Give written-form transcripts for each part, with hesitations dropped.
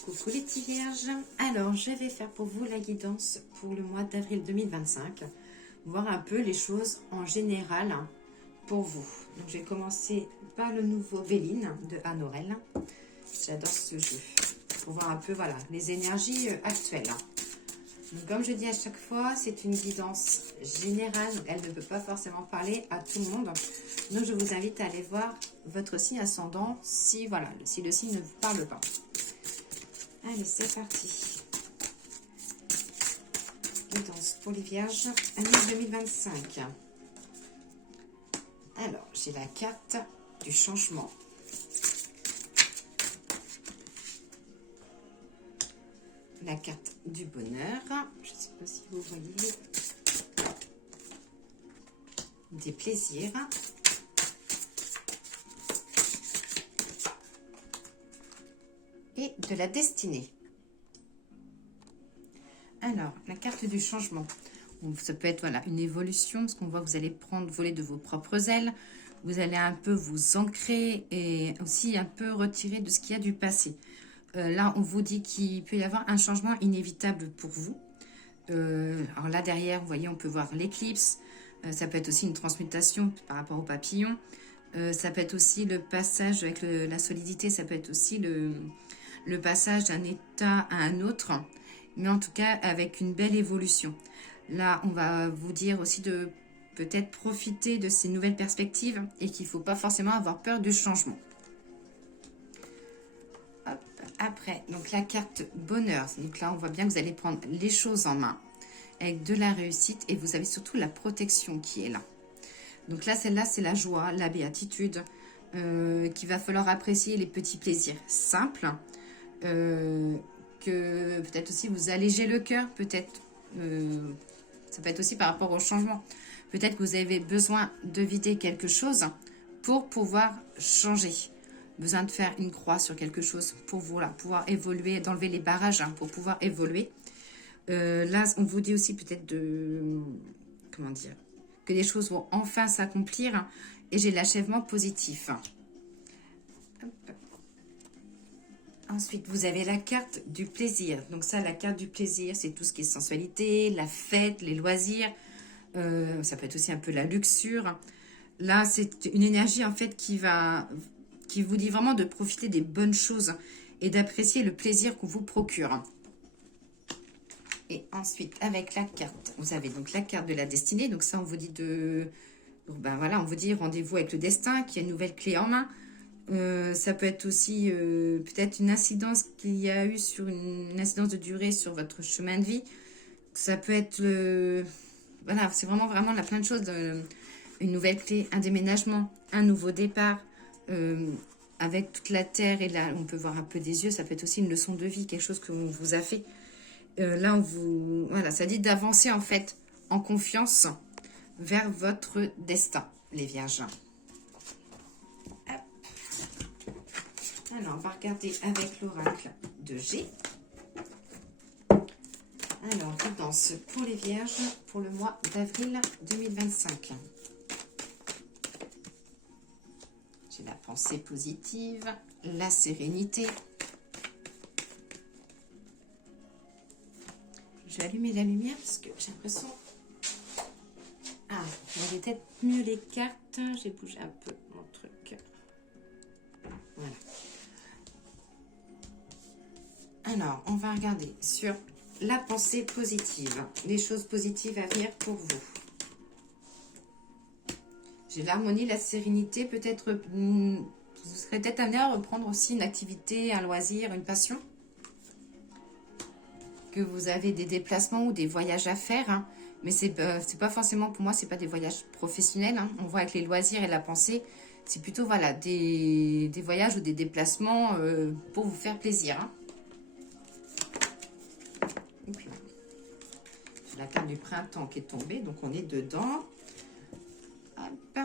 Coucou les petits vierges. Alors, je vais faire pour vous la guidance pour le mois d'avril 2025. Voir un peu les choses en général pour vous. Donc, je vais commencer par le nouveau Véline de Anne Aurel. J'adore ce jeu. Pour voir un peu, voilà, les énergies actuelles. Donc, comme je dis à chaque fois, c'est une guidance générale. Donc, elle ne peut pas forcément parler à tout le monde. Donc, je vous invite à aller voir votre signe ascendant si, voilà, si le signe ne vous parle pas. Allez, c'est parti. Guidance pour les vierges, année 2025. Alors, j'ai la carte du changement. La carte du bonheur. Je ne sais pas si vous voyez. Des plaisirs. Et de la destinée. Alors, la carte du changement. Ça peut être voilà, une évolution, parce qu'on voit que vous allez prendre voler de vos propres ailes. Vous allez un peu vous ancrer et aussi un peu retirer de ce qu'il y a du passé. Là, on vous dit qu'il peut y avoir un changement inévitable pour vous. Alors là, derrière, vous voyez, on peut voir l'éclipse. Ça peut être aussi une transmutation par rapport au papillon. Ça peut être aussi le passage avec la solidité. Ça peut être aussi le passage d'un état à un autre, mais en tout cas avec une belle évolution. Là, on va vous dire aussi de peut-être profiter de ces nouvelles perspectives et qu'il ne faut pas forcément avoir peur du changement. Hop, après, donc la carte bonheur. Donc là, on voit bien que vous allez prendre les choses en main avec de la réussite et vous avez surtout la protection qui est là. Donc là, celle-là, c'est la joie, la béatitude, qu'il va falloir apprécier les petits plaisirs simples. Que peut-être aussi vous allégez le cœur, peut-être ça peut être aussi par rapport au changement. Peut-être que vous avez besoin de vider quelque chose pour pouvoir changer. Besoin de faire une croix sur quelque chose pour voilà, pouvoir évoluer, d'enlever les barrages pour pouvoir évoluer. Là, on vous dit aussi peut-être comment dire, que les choses vont enfin s'accomplir et j'ai l'achèvement positif. Hop. Ensuite, vous avez la carte du plaisir. Donc ça, la carte du plaisir, c'est tout ce qui est sensualité, la fête, les loisirs. Ça peut être aussi un peu la luxure. Là, c'est une énergie en fait qui vous dit vraiment de profiter des bonnes choses et d'apprécier le plaisir qu'on vous procure. Et ensuite, avec la carte, vous avez donc la carte de la destinée. Donc ça, on vous dit ben voilà, on vous dit rendez-vous avec le destin, qu'il y a une nouvelle clé en main. Ça peut être aussi peut-être une incidence qu'il y a eu sur une incidence de durée sur votre chemin de vie. Ça peut être voilà, c'est vraiment là plein de choses. Une nouvelle clé, un déménagement, un nouveau départ avec toute la terre et là on peut voir un peu des yeux. Ça peut être aussi une leçon de vie, quelque chose qu'on vous a fait. Là on vous voilà, ça dit d'avancer en fait en confiance vers votre destin, les vierges. Alors, on va regarder avec l'oracle de G. Alors, guidance pour les vierges pour le mois d'avril 2025. J'ai la pensée positive, la sérénité. Je vais allumer la lumière parce que j'ai l'impression... Ah, j'ai peut-être mieux les cartes. J'ai bougé un peu mon truc. Voilà. Alors, on va regarder sur la pensée positive, les choses positives à venir pour vous. J'ai l'harmonie, la sérénité, peut-être, vous serez peut-être amené à reprendre aussi une activité, un loisir, une passion. Que vous avez des déplacements ou des voyages à faire, mais c'est pas forcément, pour moi, c'est pas des voyages professionnels. On voit avec les loisirs et la pensée, c'est plutôt voilà, des voyages ou des déplacements pour vous faire plaisir. Et puis, la carte du printemps qui est tombée, donc on est dedans. Hop.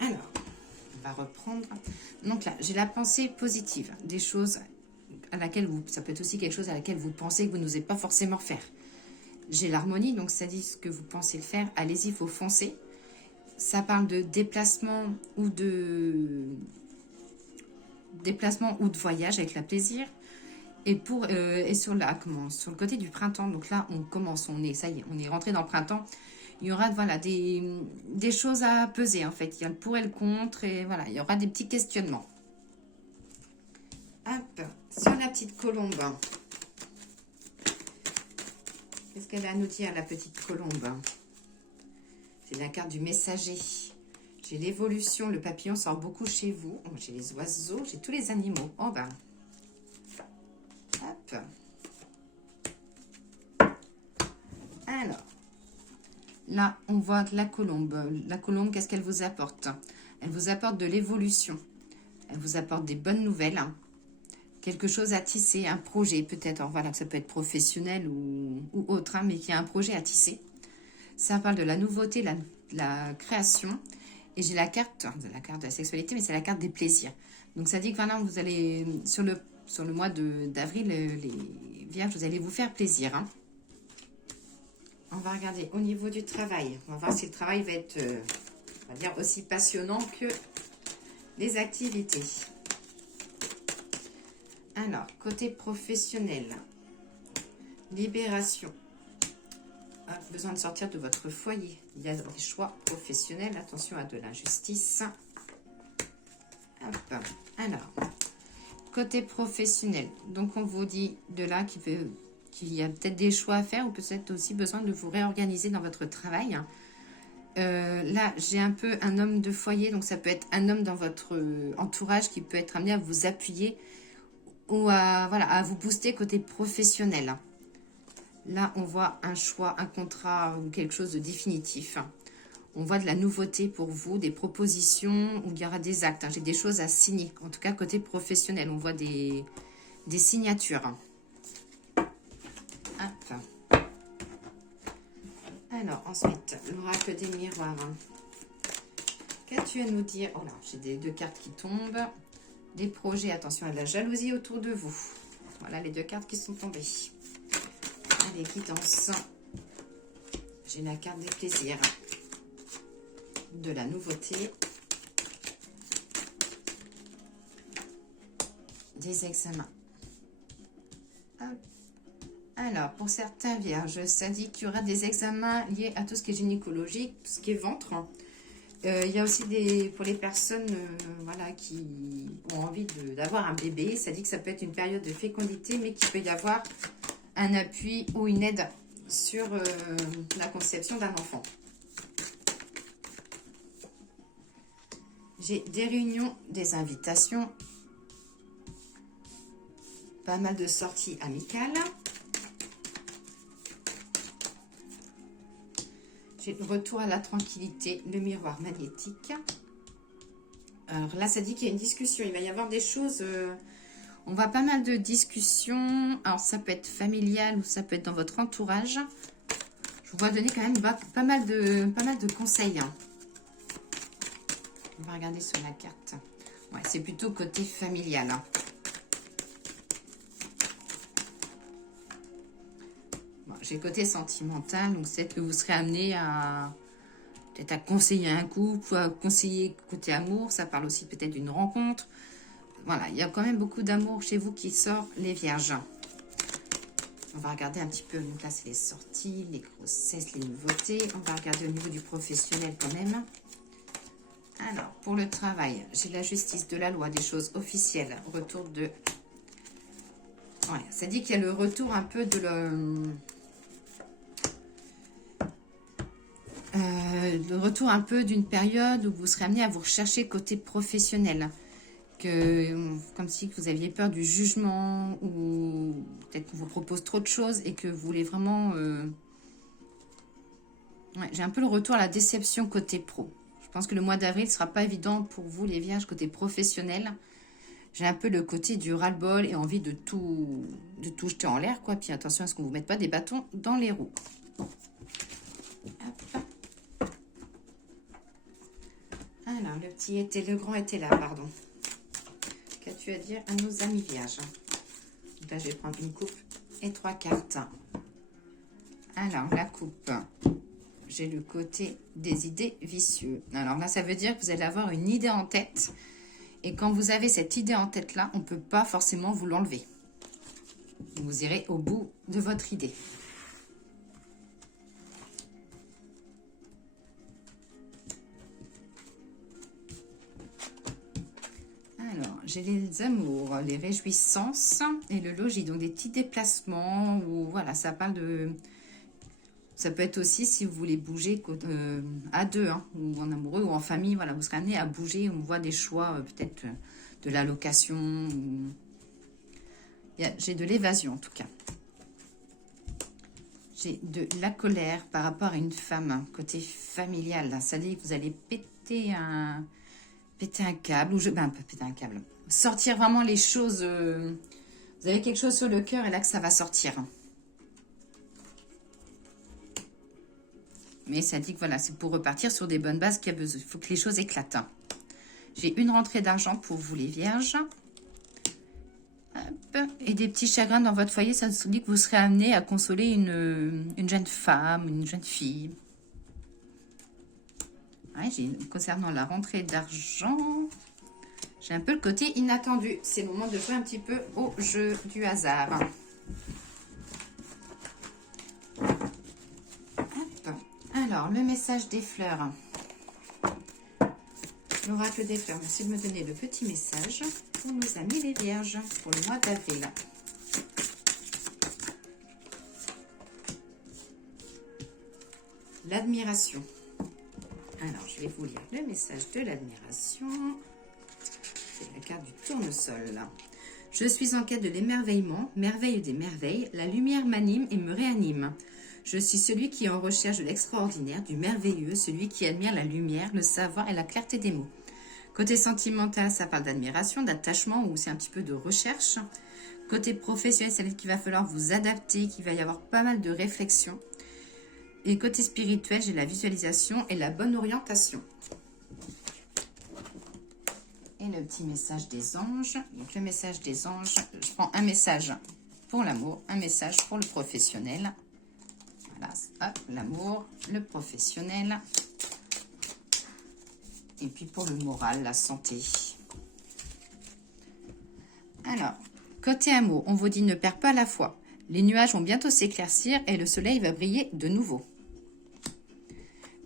Alors, on va reprendre. Donc là, j'ai la pensée positive, des choses à laquelle ça peut être aussi quelque chose à laquelle vous pensez que vous n'osez pas forcément faire. J'ai l'harmonie, donc ça dit ce que vous pensez le faire. Allez-y, il faut foncer. Ça parle de déplacement ou de voyage avec la plaisir. Et sur sur le côté du printemps, donc là, on commence, ça y est, on est rentré dans le printemps. Il y aura voilà, des choses à peser, en fait. Il y a le pour et le contre, et voilà, il y aura des petits questionnements. Hop, sur la petite colombe. Qu'est-ce qu'elle a à nous dire, la petite colombe? C'est la carte du messager. J'ai l'évolution, le papillon sort beaucoup chez vous. Oh, j'ai les oiseaux, j'ai tous les animaux. Oh ben. Hop. Alors. Là, on voit que la colombe. La colombe, qu'est-ce qu'elle vous apporte? Elle vous apporte de l'évolution. Elle vous apporte des bonnes nouvelles. Quelque chose à tisser, un projet peut-être. Voilà, ça peut être professionnel ou autre, hein, mais qui a un projet à tisser. Ça parle de la nouveauté, la création. Et j'ai la carte de la sexualité, mais c'est la carte des plaisirs. Donc ça dit que voilà, vous allez, sur le mois d'avril, les vierges, vous allez vous faire plaisir. Hein. On va regarder au niveau du travail. On va voir si le travail va être, on va dire, aussi passionnant que les activités. Alors, côté professionnel, libération. Besoin de sortir de votre foyer. Il y a des choix professionnels. Attention à de l'injustice. Hop. Alors, côté professionnel. Donc, on vous dit de là qu'il y a peut-être des choix à faire ou peut-être aussi besoin de vous réorganiser dans votre travail. Là, j'ai un peu un homme de foyer. Donc, ça peut être un homme dans votre entourage qui peut être amené à vous appuyer ou à vous booster côté professionnel. Là, on voit un choix, un contrat ou quelque chose de définitif. On voit de la nouveauté pour vous, des propositions où il y aura des actes. J'ai des choses à signer. En tout cas, côté professionnel, on voit des signatures. Hop. Alors, ensuite, l'oracle des miroirs. Qu'as-tu à nous dire? Oh là, j'ai deux cartes qui tombent. Des projets, attention à la jalousie autour de vous. Voilà les deux cartes qui sont tombées. Allez, guidance. J'ai la carte des plaisirs. De la nouveauté. Des examens. Hop. Alors, pour certains vierges, ça dit qu'il y aura des examens liés à tout ce qui est gynécologique, tout ce qui est ventre. Il y a aussi pour les personnes voilà, qui ont envie d'avoir un bébé, ça dit que ça peut être une période de fécondité, mais qu'il peut y avoir un appui ou une aide sur la conception d'un enfant. J'ai des réunions, des invitations, pas mal de sorties amicales. J'ai le retour à la tranquillité, le miroir magnétique. Alors là, ça dit qu'il y a une discussion. Il va y avoir des choses... on voit pas mal de discussions. Alors, ça peut être familial ou ça peut être dans votre entourage. Je vous vois donner quand même pas mal de conseils. Hein. On va regarder sur la carte. Ouais, c'est plutôt côté familial. Hein. J'ai côté sentimental, donc c'est que vous serez amené à peut-être à conseiller un couple, à conseiller côté amour. Ça parle aussi peut-être d'une rencontre. Voilà, il y a quand même beaucoup d'amour chez vous qui sort, les vierges. On va regarder un petit peu. Donc là, c'est les sorties, les grossesses, les nouveautés. On va regarder au niveau du professionnel quand même. Alors, pour le travail, j'ai la justice, de la loi, des choses officielles. Retour de... Ouais, ça dit qu'il y a le retour un peu de le retour un peu d'une période où vous serez amené à vous rechercher côté professionnel. Comme si vous aviez peur du jugement ou peut-être qu'on vous propose trop de choses et que vous voulez vraiment... Ouais, j'ai un peu le retour à la déception côté pro. Je pense que le mois d'avril ne sera pas évident pour vous les vierges côté professionnel. J'ai un peu le côté du ras-le-bol et envie de tout jeter en l'air, quoi. Puis attention à ce qu'on ne vous mette pas des bâtons dans les roues. Hop. Alors, le grand était là, pardon. Qu'as-tu à dire à nos amis vierges? Là, je vais prendre une coupe et 3 cartes. Alors, la coupe. J'ai le côté des idées vicieuses. Alors là, ça veut dire que vous allez avoir une idée en tête. Et quand vous avez cette idée en tête-là, on ne peut pas forcément vous l'enlever. Vous irez au bout de votre idée. Alors, j'ai les amours, les réjouissances et le logis. Donc, des petits déplacements ou voilà, ça parle de... Ça peut être aussi si vous voulez bouger à deux, hein, ou en amoureux ou en famille. Voilà, vous serez amené à bouger. On voit des choix, peut-être de la location. J'ai de l'évasion en tout cas. J'ai de la colère par rapport à une femme, côté familial. Là. Ça dit que vous allez péter un câble. Ou pas péter un câble. Sortir vraiment les choses. Vous avez quelque chose sur le cœur et là que ça va sortir. Mais ça dit que voilà, c'est pour repartir sur des bonnes bases qu'il y a besoin. Il faut que les choses éclatent. J'ai une rentrée d'argent pour vous les vierges. Hop. Et des petits chagrins dans votre foyer, ça dit que vous serez amené à consoler une jeune femme, une jeune fille. Ouais, concernant la rentrée d'argent, j'ai un peu le côté inattendu. C'est le moment de jouer un petit peu au jeu du hasard. Alors, le message des fleurs. L'oracle des fleurs, merci de me donner le petit message pour nos amis les vierges pour le mois d'avril. L'admiration. Alors, je vais vous lire le message de l'admiration. C'est la carte du tournesol. Je suis en quête de l'émerveillement, merveille des merveilles. La lumière m'anime et me réanime. Je suis celui qui est en recherche de l'extraordinaire, du merveilleux, celui qui admire la lumière, le savoir et la clarté des mots. Côté sentimental, ça parle d'admiration, d'attachement ou c'est un petit peu de recherche. Côté professionnel, ça veut dire qu'il va falloir vous adapter, qu'il va y avoir pas mal de réflexion. Et côté spirituel, j'ai la visualisation et la bonne orientation. Et le petit message des anges. Donc le message des anges, je prends un message pour l'amour, un message pour le professionnel. Voilà, l'amour, le professionnel. Et puis pour le moral, la santé. Alors, côté amour, on vous dit ne perds pas la foi. Les nuages vont bientôt s'éclaircir et le soleil va briller de nouveau.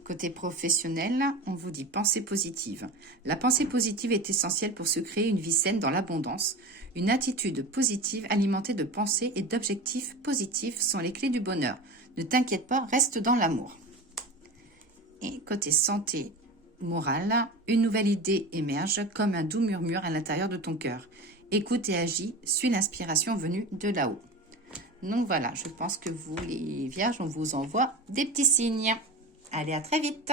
Côté professionnel, on vous dit pensée positive. La pensée positive est essentielle pour se créer une vie saine dans l'abondance. Une attitude positive alimentée de pensées et d'objectifs positifs sont les clés du bonheur. Ne t'inquiète pas, reste dans l'amour. Et côté santé morale, une nouvelle idée émerge comme un doux murmure à l'intérieur de ton cœur. Écoute et agis, suis l'inspiration venue de là-haut. Donc voilà, je pense que vous les vierges, on vous envoie des petits signes. Allez, à très vite!